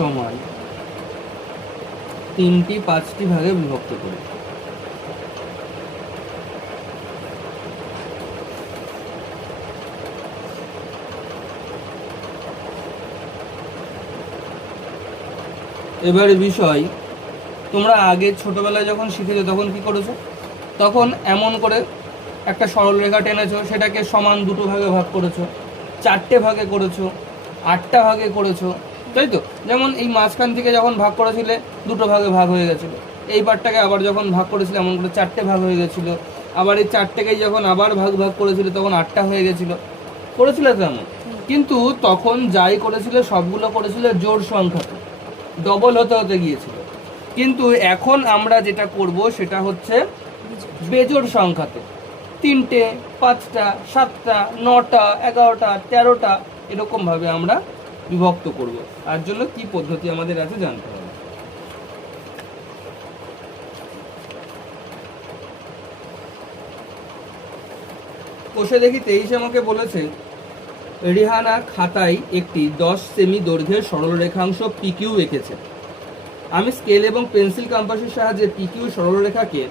সমান 3টি 5টি ভাগে বিভক্ত করি। এবারে বিষয়, তোমরা আগে ছোটবেলায় যখন শিখেছো তখন কি করেছো? তখন এমন করে একটা সরল রেখা টেনেছো, সেটাকে সমান 2টো ভাগে ভাগ করেছো, 4টে ভাগে করেছো, 8টা ভাগে করেছো, তাই তো? যেমন এই মাঝখান থেকে যখন ভাগ করেছিলে 2টো ভাগে ভাগ হয়ে গেছিলো, এই পার্টটাকে আবার যখন ভাগ করেছিলে এমন করে 4টে ভাগ হয়ে গেছিলো, আবার এই 4টেকেই যখন আবার ভাগ ভাগ করেছিলে তখন 8টা হয়ে গেছিলো, করেছিলে তো এমন? কিন্তু তখন যাই করেছিলে সবগুলো করেছিলে জোড় সংখ্যাতে, ডবল হতে হতে গিয়েছিল। কিন্তু এখন আমরা যেটা করব সেটা হচ্ছে বেজোড় সংখ্যাতে, 3টে, 5টা, 7টা, 9টা, 11টা, 13টা এরকম ভাবে আমরা বিভক্ত করব। তার জন্য কি পদ্ধতি আমাদের আছে জানতে হবে। কোষে দেখি 23 আমাকে বলেছে রিহানা খাতায় একটি 10 সেমি দৈর্ঘ্যের সরলরেখাংশ পিকিউ এঁকেছে। আমি স্কেল এবং পেন্সিল কম্পাসের সাহায্যে পিকিউ সরলরেখাকে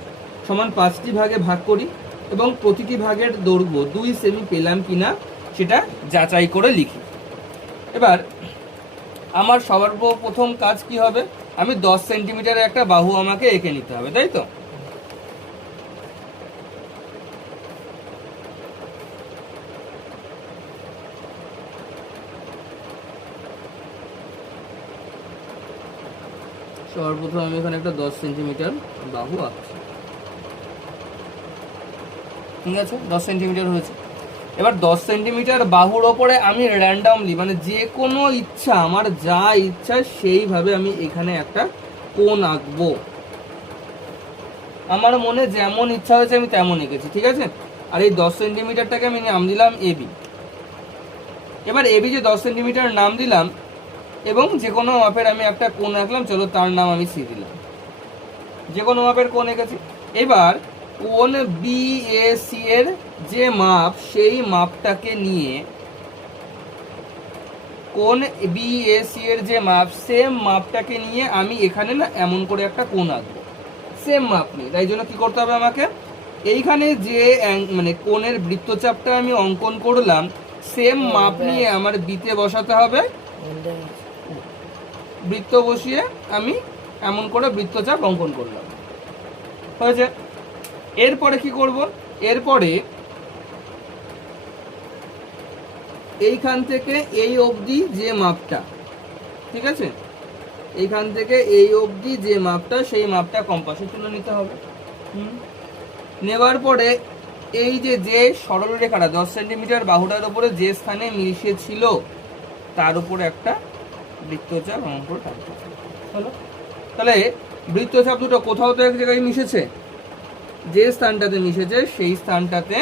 সমান 5টি ভাগে ভাগ করি এবং প্রতিটি ভাগের দৈর্ঘ্য 2 সেমি পেলাম কিনা সেটা যাচাই করে লিখি। এবার আমার সর্বপ্রথম কাজ কি হবে? আমি 10 সেন্টিমিটারের একটা বাহু আমাকে এঁকে নিতে হবে, তাই তো? সর্বপ্রথম আমি এখানে একটা 10 সেন্টিমিটার বাহু আঁকছি, ঠিক আছে? 10 সেন্টিমিটার হয়েছে। এবার 10 সেন্টিমিটার বাহুর ওপরে আমি র্যান্ডমলি, মানে যে কোনো ইচ্ছা, আমার যা ইচ্ছা সেইভাবে আমি এখানে একটা কোণ আঁকবো। আমার মনে যেমন ইচ্ছা হয়েছে আমি তেমন এঁকেছি, ঠিক আছে? আর এই 10 সেন্টিমিটারটাকে আমি নাম দিলাম এবি। এবার এবি যে 10 সেন্টিমিটার নাম দিলাম এবং যে কোনো মাপের আমি একটা কোণ আঁকলাম, চলো তার নাম আমি সি দিলাম। যে কোনো মাপের কোণ এঁকেছি। এবার কোণ বিএসি এর যে মাপ, সেই মাপটাকে নিয়ে কোণ বিএসি এর যে মাপ, সেম মাপটাকে নিয়ে আমি এখানে না এমন করে একটা কোণ আঁকবো, সেম মাপ নিয়ে। তাই জন্য কি করতে হবে আমাকে? এইখানে যে মানে কোণের বৃত্তচাপটা আমি অঙ্কন করলাম, সেম মাপ নিয়ে আমার বিতে বসাতে হবে। বৃত্ত বসিয়ে আমি এমন করে বৃত্তচাপ অঙ্কন করলাম, হয়েছে? এরপরে কি করব? এরপরে এইখান থেকে এই অবধি যে মাপটা, ঠিক আছে, এইখান থেকে এই অবধি যে মাপটা, সেই মাপটা কম্পাসে তুলে নিতে হবে। নেবার পরে এই যে যে সরল রেখাটা 10 সেন্টিমিটার বাহুটার উপরে যে স্থানে মিশেছিল তার উপরে একটা বৃত্তচাপ অঙ্কন টানতে হলো। তাহলে বৃত্তচাপ দুটো কোথাও তো এক জায়গায় মিশেছে, যে স্থানটাতে মিশেছে সেই স্থানটাতে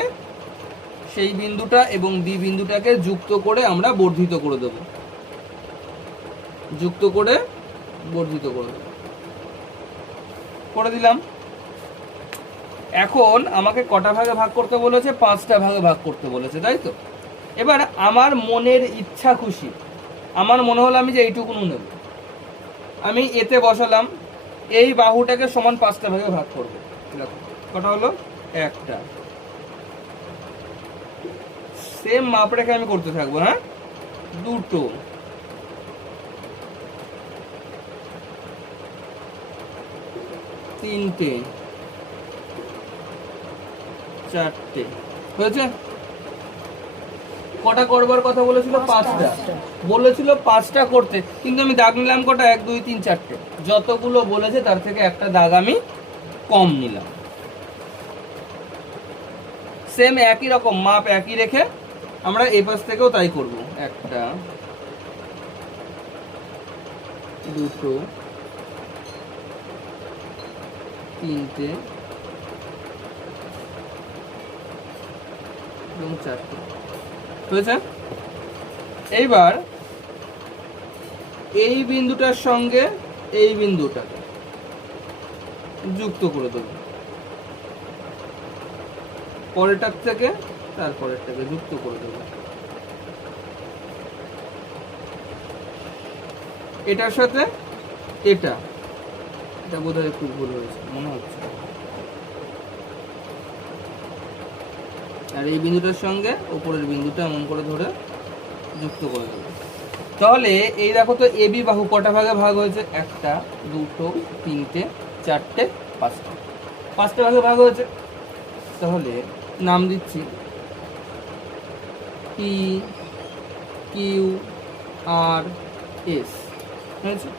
সেই বিন্দুটা এবং বি বিন্দুটাকে যুক্ত করে আমরা বর্ধিত করে দেব, যুক্ত করে বর্ধিত করে দেব, করে দিলাম। এখন আমাকে কটা ভাগে ভাগ করতে বলেছে? 5টা ভাগে ভাগ করতে বলেছে, তাই তো? এবার আমার মনের ইচ্ছা খুশি, আমার মনে হলো আমি যে এইটুকুন নেব, আমি এতে বসালাম, এই বাহুটাকে সমান 5টা ভাগে ভাগ করব। দেখো কটা হলো? একটা। সেম মাপ রেখে আমি করতে থাকবো, হ্যাঁ? 2টো, 3টে, 4টে, হয়েছে? কটা করবার কথা বলেছিল? 5টা বলেছিল, 5টা করতে, কিন্তু আমি দাগ নিলাম কটা? 1 2 3 4টে। যতগুলো বলেছে তার থেকে একটা দাগ আমি কম নিলাম। সেম একই রকম মাপ একই রেখে আমরা এই পাশ থেকেও তাই করব। একটা, দুটো, 3টে এবং 4টে, হয়েছে? এইবার এই বিন্দুটার সঙ্গে এই বিন্দুটাকে যুক্ত করে দেবো, পরেরটার থেকে তারপরেরটাকে যুক্ত করে দেবো। এটার সাথে এটা এটা বোধহয় একটু ভুল হয়েছে মনে হচ্ছে, আর এই বিন্দুটার সঙ্গে উপরের বিন্দুটা এমন করে ধরে যুক্ত করে দেবো। তাহলে এই দেখো তো এবি বাহু কটা ভাগে ভাগ হয়েছে, 1 2 3 4 5টা, 5টা ভাগে ভাগ হয়েছে। তাহলে নাম দিচ্ছি পি কিউ আর এস, হয়েছে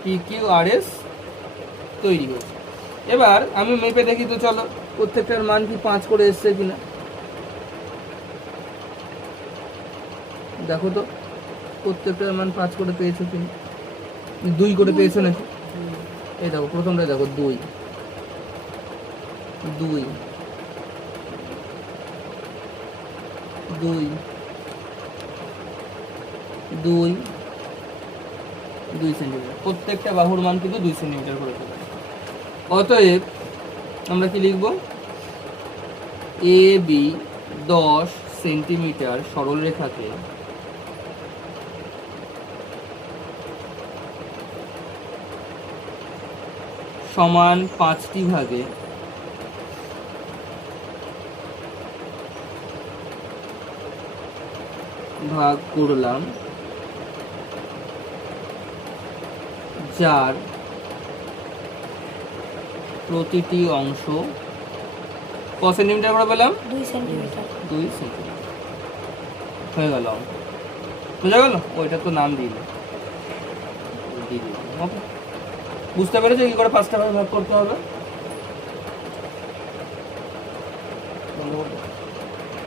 পি কিউ আর এস তৈরি হয়েছে। এবার আমি মেপে দেখি তো, চলো প্রত্যেকটার মান কি 5 করে এসছে কিনা দেখো তো, প্রত্যেকটার মান 5 করে পেয়েছো কিনা, 2 করে পেয়েছো নাকি? এই দেখো প্রথমটা দেখো 2 2 2 2 2 সেন্টিমিটার, প্রত্যেকটা বাহুর মান কিন্তু 2 সেন্টিমিটার করে পেয়েছে। অতএব আমরা কি লিখব, এ বি 10 সেন্টিমিটার সরল রেখাকে সমান 5টি ভাগে ভাগ করলাম, যার প্রতিটি অংশ কত সেন্টিমিটার করে পেলাম, 2 সেন্টিমিটার। 2 সেন্টিমিটার হয়ে গেল। বুঝা গেল? ওইটা তো নাম দিল, দিয়ে দিলাম। ওকে, বুঝতে পেরেছো কি করে 5টা ভাগে ভাগ করতে হবে?